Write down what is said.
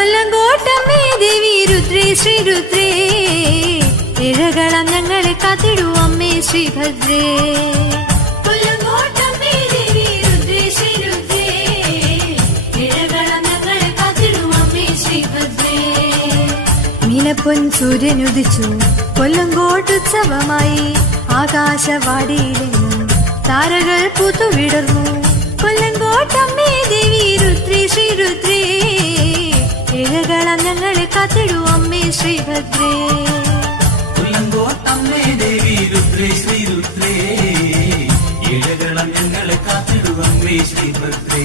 കൊല്ലങ്കോട്ടമ്മേ ദേവി രുദ്രേ ശ്രീരുദ്രേ ഇഴകളം ഞങ്ങളെ കാത്തിടൂ അമ്മേ ശ്രീഭദ്രേ. കൊല്ലങ്കോട്ടമ്മേ ദേവി രുദ്രേ ശ്രീരുദ്രേ ഇഴകളം ഞങ്ങളെ കാത്തിടൂ അമ്മേ ശ്രീഭദ്രേ. നീലപ്പൊൻ സൂര്യനുദിച്ചു കൊല്ലങ്കോട്ടുത്സവമായി ആകാശവാടിയിലെങ്ങും താരകൾ പൂത്തുവിടർന്നു. കൊല്ലങ്കോട്ടമ്മേ ദേവി രുദ്രേ ശ്രീരുദ്രേ ഇഴകളം ഞങ്ങളെ കാത്തിടൂ അമ്മേ ശ്രീഭദ്രേ. കൊല്ലങ്കോട്ടമ്മേ ദേവി രുദ്രേ ശ്രീരുദ്രേ ഇഴകളം ഞങ്ങളെ കാത്തിടൂ അമ്മേ ശ്രീഭദ്രേ.